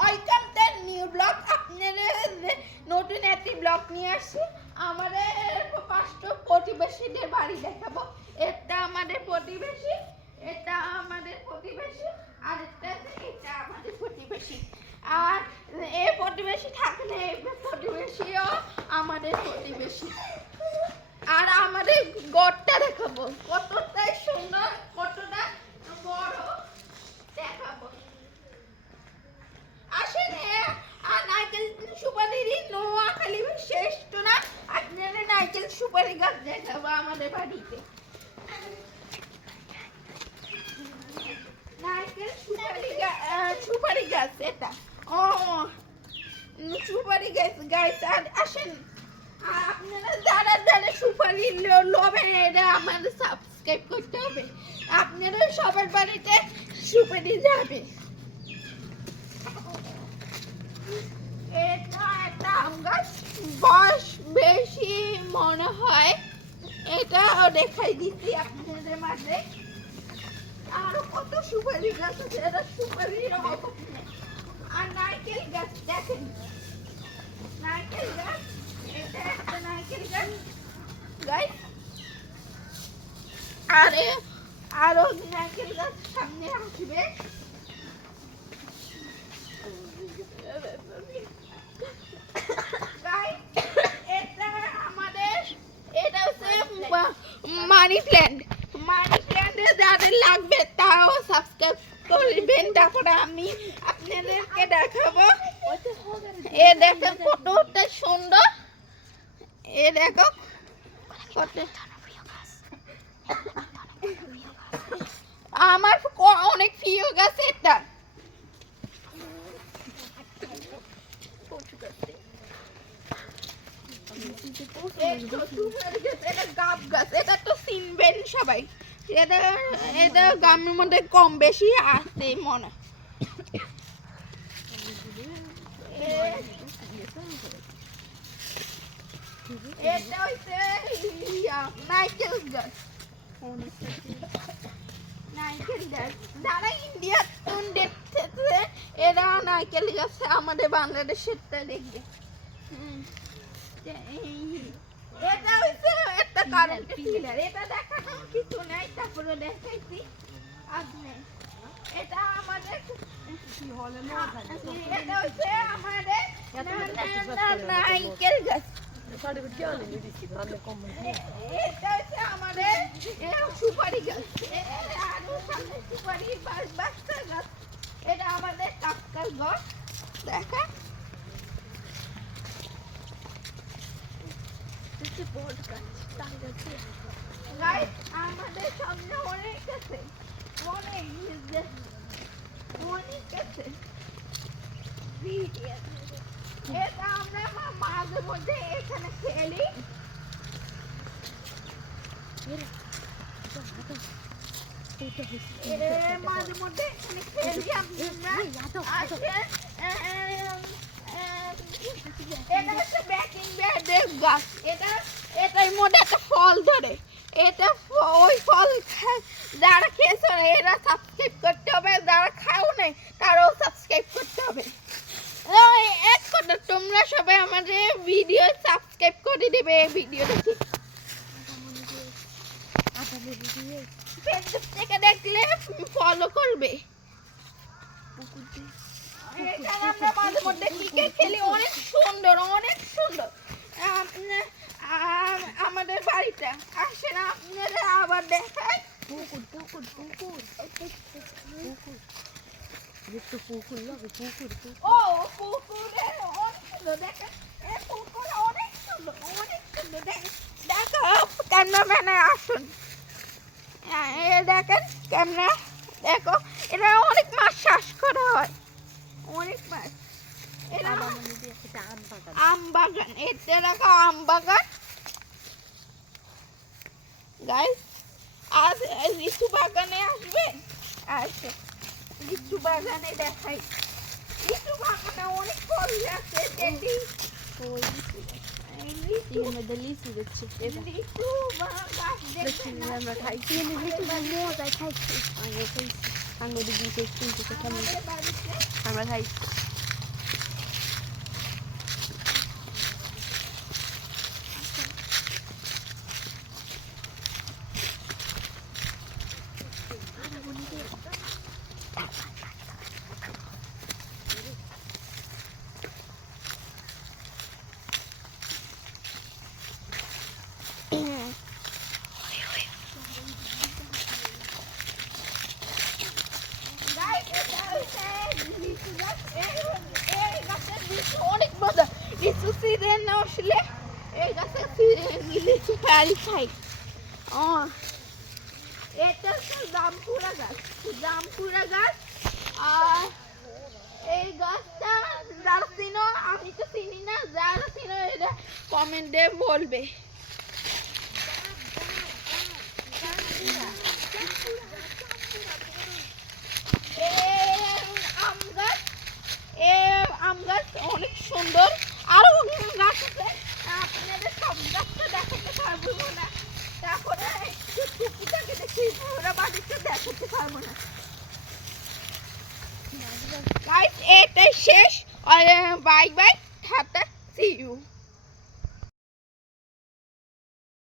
Welcome to new blog. আপনাদের নতুন একটি ব্লগ নিয়ে আসছি। আমাদের পাঁচটা প্রতিবেশীদের বাড়ি দেখাবো। এটা আমাদের প্রতিবেশী, এটা আমাদের প্রতিবেশী, আর এটা আমাদের প্রতিবেশী। আর এই প্রতিবেশী থাকলে এই প্রতিবেশীও আমাদের প্রতিবেশী। আর আমাদের ঘরটা দেখাবো, কতটাই সুন্দর, কতটা বড় দেখাবো। আসেন, আর নারকেল সুপারি নোয়াখালী শ্রেষ্ঠ না, আপনারা নারকেল সুপারি গাছ দেখাবো আমাদের বাড়িতে। নারকেল সুপারি গাছ এটা, ও সুপারি গাছ গাছ। আর আসেন, আপনারা যারা যারা সুপারি লোভেন এটা আমাদের সাবস্ক্রাইব করতে হবে। আপনারা সবার বাড়িতে সুপারি যাবে। এটা একটা আম গাছ, বয়স বেশি মনে হয়, এটাও দেখাই দিচ্ছি আপনাদের মাঝে। আরো কত সুপারি গাছ আছে, এটা সুপারির অভাব নেই। আর নারকেল গাছ দেখেন, নারকেল গাছ, এটা একটা নারকেল গাছ গাছ। আরো নারকেল গাছ সামনে আসবে। মানি প্ল্যান্ট, মানি প্ল্যান্টে যাদের লাগবে তাও সাবস্ক্রাইব করবেন। তারপরে আমি আপনাদেরকে দেখাবো। এ দেখেন কতটা সুন্দর, এ দেখো কত। আমার অনেক প্রিয় গাছ এটা। এটা গাব গাছ, এটা তো চিনবেন সবাই। এটা গ্রামের মধ্যে কম বেশি আছে মনে। এটা হচ্ছে নারকেল গাছ, নারকেল গাছ। যারা ইন্ডিয়া দেখতেছে এরা নারকেল গাছ আমাদের বাংলাদেশের দেখবে। এটা হচ্ছে একটা কারেন্ট পিলার, এটা দেখানোর কিছু নাই, তারপরে দেখাইছি আপনি। এটা আমাদের এটা হচ্ছে আমাদের নারকেল গাছ। এটা হচ্ছে আমাদের সুপারি গাছ, আরো সামনে সুপারি বাচ্চা গাছ। এটা আমাদের কাঁকড়ার গাছ দেখা। আমাদের সামনে অনেক আছে, অনেক আছে। এটা আমরা মাঝে মধ্যে এখানে খেলি। মাঝে মধ্যে এখানে খেলি আমরা। এটা হচ্ছে বেকিং ব্যাডের গাছ। এটার মধ্যে একটা ফল ধরে, এটা ওই ফল যারা খেয়েছো এরা সাবস্ক্রাইব করতে হবে, যারা খাও নাই তারাও সাবস্ক্রাইব করতে হবে। এক কথা, তোমরা সবাই আমাদের ভিডিও সাবস্ক্রাইব করে দিবে। এই ভিডিও দেখি ফেসবুক থেকে দেখলে ফলো করবে। এখানে আমরা মাঝে মধ্যে ক্রিকেট খেলি, অনেক সুন্দর, অনেক সুন্দর আমাদের বাড়িটা। আসেন আপনারা আবার দেখায়। ও পুকুরে অনেক সুন্দর, দেখেন পুকুরে অনেক সুন্দর, অনেক সুন্দর। দেখো ক্যামেরাম্যানে আসুন, দেখেন ক্যামেরা, দেখো এটা অনেক মাছ চাষ করা হয়, অনেক মাছ। আম বাগান, এটা দেখো আম বাগান গাইস। আজ লিচু বাগানে আসবেন, আসো লিচু বাগানে দেখাই। লিচু বাগানে অনেক ফল আছে, লিচু দেখছি, লিচু গাছ দেখছেন আমরা খাইছি, আমরা খাইছি। ভেরিফাই। ও এটা হচ্ছে জামপুরা গাছ, জামপুরা গাছ। আর এই গাছটা যারা চিনো, আমি তো চিনি না, যারা চিনো এটা কমেন্টে বলবে। আম গাছ, আম গাছ অনেক সুন্দর। আরো অনেক গাছ আছে, আপনাদের সব গাছটা দেখাতে পারবো না। তারপরে একটু টুকুটাকে দেখি, ওরা বাড়িতে দেখাতে পারবো না। গাইস এটাই শেষ। Bye bye, tata, see you.